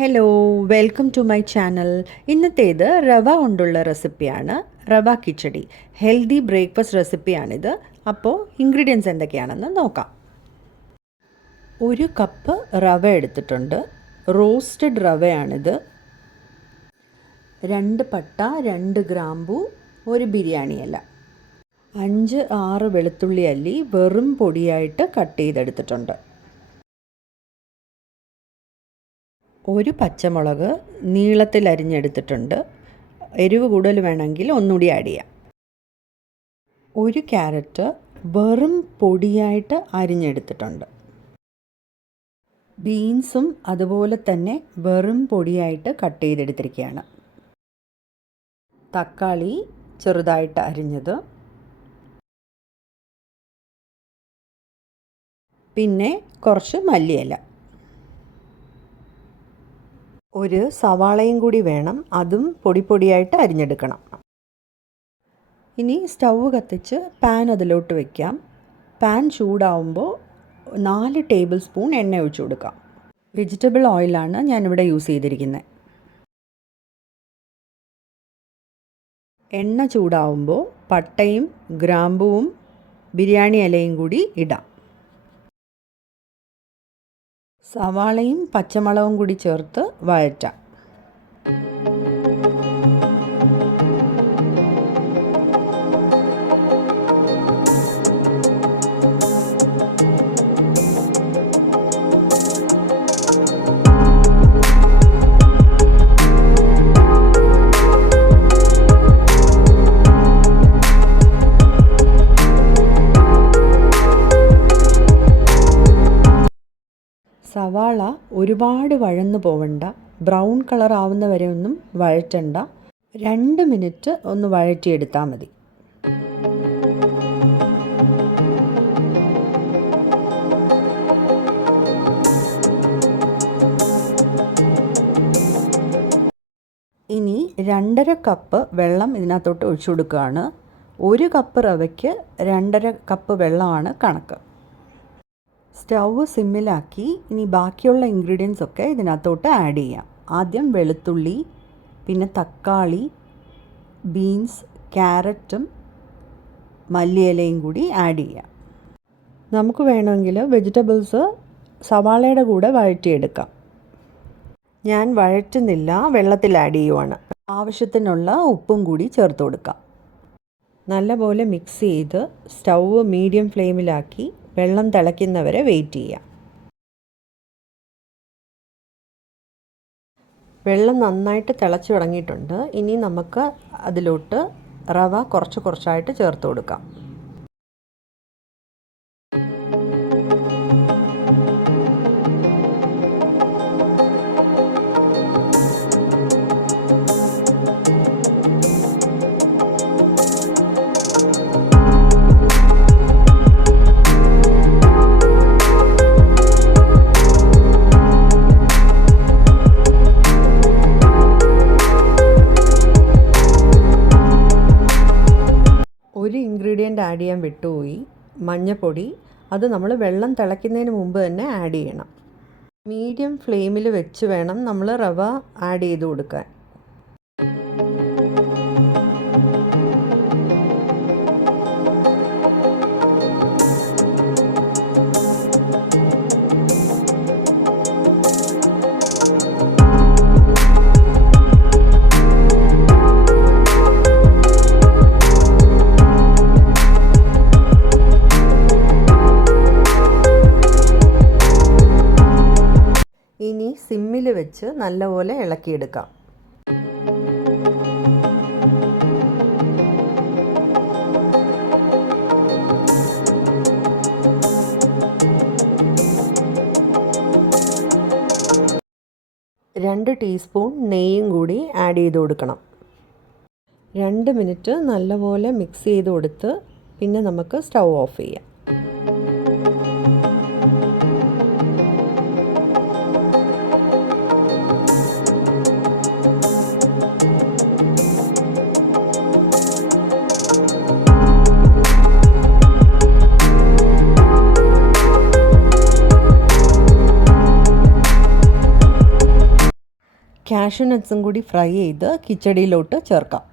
Hello, welcome to my channel. ഇന്നത്തേത് റവ കൊണ്ടുള്ള റെസിപ്പിയാണ്. റവ കിച്ചടി ഹെൽത്തി ബ്രേക്ക്ഫാസ്റ്റ് റെസിപ്പിയാണിത്. അപ്പോൾ ഇൻഗ്രീഡിയൻസ് എന്തൊക്കെയാണെന്ന് നോക്കാം. 1 കപ്പ് റവ എടുത്തിട്ടുണ്ട്. റോസ്റ്റഡ് റവയാണിത്. 2 പട്ട, 2 ഗ്രാമ്പൂ, 1 ബിരിയാണി ഇല, 5-6 വെളുത്തുള്ളി അല്ലി വെറും പൊടിയായിട്ട് കട്ട് ചെയ്തെടുത്തിട്ടുണ്ട്. 1 പച്ചമുളക് നീളത്തിൽ അരിഞ്ഞെടുത്തിട്ടുണ്ട്. എരിവ് കൂടുതൽ വേണമെങ്കിൽ ഒന്നുകൂടി ആഡ് ചെയ്യാം. 1 ക്യാരറ്റ് വെറും പൊടിയായിട്ട് അരിഞ്ഞെടുത്തിട്ടുണ്ട്. ബീൻസും അതുപോലെ തന്നെ വെറും പൊടിയായിട്ട് കട്ട് ചെയ്തെടുത്തിരിക്കുകയാണ്. തക്കാളി ചെറുതായിട്ട് അരിഞ്ഞത്, പിന്നെ കുറച്ച് മല്ലിയില. 1 സവാളയും കൂടി വേണം, അതും പൊടിയായിട്ട് അരിഞ്ഞെടുക്കണം. ഇനി സ്റ്റൗ കത്തിച്ച് പാൻ അതിലോട്ട് വയ്ക്കാം. പാൻ ചൂടാവുമ്പോൾ 4 ടേബിൾ സ്പൂൺ എണ്ണ ഒഴിച്ചു കൊടുക്കാം. വെജിറ്റബിൾ ഓയിലാണ് ഞാനിവിടെ യൂസ് ചെയ്തിരിക്കുന്നത്. എണ്ണ ചൂടാവുമ്പോൾ പട്ടയും ഗ്രാമ്പൂവും ബിരിയാണി ഇലയും കൂടി ഇടാം. സവാളയും പച്ചമുളകും കൂടി ചേർത്ത് വഴറ്റാം. സവാള ഒരുപാട് വഴന്നു പോവണ്ട, ബ്രൗൺ കളർ ആവുന്ന വരെ ഒന്നും വഴറ്റണ്ട. 2 മിനിറ്റ് ഒന്ന് വഴറ്റിയെടുത്താൽ മതി. ഇനി 2.5 കപ്പ് വെള്ളം ഇതിനകത്തോട്ട് ഒഴിച്ചു കൊടുക്കുകയാണ്. 1 കപ്പ് റവയ്ക്ക് 2.5 കപ്പ് വെള്ളമാണ് കണക്ക്. സ്റ്റൗ സിമ്മിലാക്കി ഇനി ബാക്കിയുള്ള ഇൻഗ്രീഡിയൻസ് ഒക്കെ ഇതിനകത്തോട്ട് ആഡ് ചെയ്യാം. ആദ്യം വെളുത്തുള്ളി, പിന്നെ തക്കാളി, ബീൻസ്, ക്യാരറ്റും മല്ലിയിലയും കൂടി ആഡ് ചെയ്യാം. നമുക്ക് വേണമെങ്കിൽ വെജിറ്റബിൾസ് സവാളയുടെ കൂടെ വഴറ്റിയെടുക്കാം. ഞാൻ വഴറ്റുന്നില്ല, വെള്ളത്തിൽ ആഡ് ചെയ്യുവാണ്. ആവശ്യത്തിനുള്ള ഉപ്പും കൂടി ചേർത്ത് കൊടുക്കാം. നല്ലപോലെ മിക്സ് ചെയ്ത് സ്റ്റൗ മീഡിയം ഫ്ലെയിമിലാക്കി വെള്ളം തിളയ്ക്കുന്നവരെ വെയിറ്റ് ചെയ്യാം. വെള്ളം നന്നായിട്ട് തിളച്ച് തുടങ്ങിയിട്ടുണ്ട്. ഇനി നമുക്ക് അതിലോട്ട് റവ കുറച്ചായിട്ട് ചേർത്ത് കൊടുക്കാം. ഒരു ഇൻഗ്രീഡിയൻ്റ് ആഡ് ചെയ്യാൻ വിട്ടുപോയി, മഞ്ഞൾപ്പൊടി. അത് നമ്മൾ വെള്ളം തിളയ്ക്കുന്നതിന് മുമ്പ് തന്നെ ആഡ് ചെയ്യണം. മീഡിയം ഫ്ലെയിമിൽ വെച്ച് വേണം നമ്മൾ റവ ആഡ് ചെയ്ത് കൊടുക്കാൻ. ഇനി സിമ്മിൽ വെച്ച് നല്ലപോലെ ഇളക്കിയെടുക്കാം. രണ്ട് ടീസ്പൂൺ നെയ്യും കൂടി ആഡ് ചെയ്ത് കൊടുക്കണം. 2 മിനിറ്റ് നല്ലപോലെ മിക്സ് ചെയ്ത് കൊടുത്ത് പിന്നെ നമുക്ക് സ്റ്റൗ ഓഫ് ചെയ്യാം. കാഷ്യൂ നട്ട്സും കൂടി ഫ്രൈ ചെയ്ത് കിച്ചടിയിലോട്ട് ചേർക്കാം.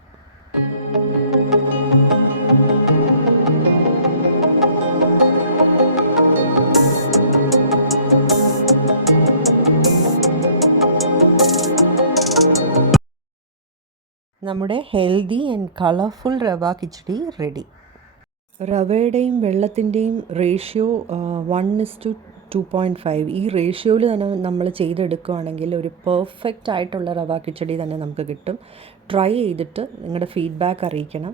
നമ്മുടെ ഹെൽത്തി ആൻഡ് കളർഫുൾ റവ കിച്ചടി റെഡി. റവയുടെയും വെള്ളത്തിൻ്റെയും റേഷ്യോ 1:2.5. ഈ റേഷ്യോയിൽ തന്നെ നമ്മൾ ചെയ്തെടുക്കുകയാണെങ്കിൽ ഒരു പെർഫെക്റ്റ് ആയിട്ടുള്ള റവ കിച്ചടി തന്നെ നമുക്ക് കിട്ടും. ട്രൈ ചെയ്തിട്ട് നിങ്ങളുടെ ഫീഡ്ബാക്ക് അറിയിക്കണം.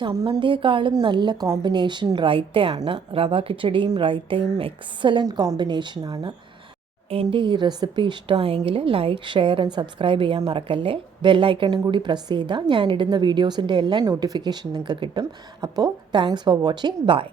ചമ്മന്തിയേക്കാളും നല്ല കോമ്പിനേഷൻ റൈത്തയാണ്. റവ കിച്ചടിയും റൈത്തയും എക്സലൻറ്റ് കോമ്പിനേഷനാണ്. എൻ്റെ ഈ റെസിപ്പി ഇഷ്ടമായെങ്കിൽ ലൈക്ക്, ഷെയർ ആൻഡ് സബ്സ്ക്രൈബ് ചെയ്യാൻ മറക്കല്ലേ. ബെല്ലൈക്കണും കൂടി പ്രസ് ചെയ്താൽ ഞാനിടുന്ന വീഡിയോസിൻ്റെ എല്ലാ നോട്ടിഫിക്കേഷൻ നിങ്ങൾക്ക് കിട്ടും. അപ്പോൾ താങ്ക്സ് ഫോർ വാച്ചിങ്. ബൈ.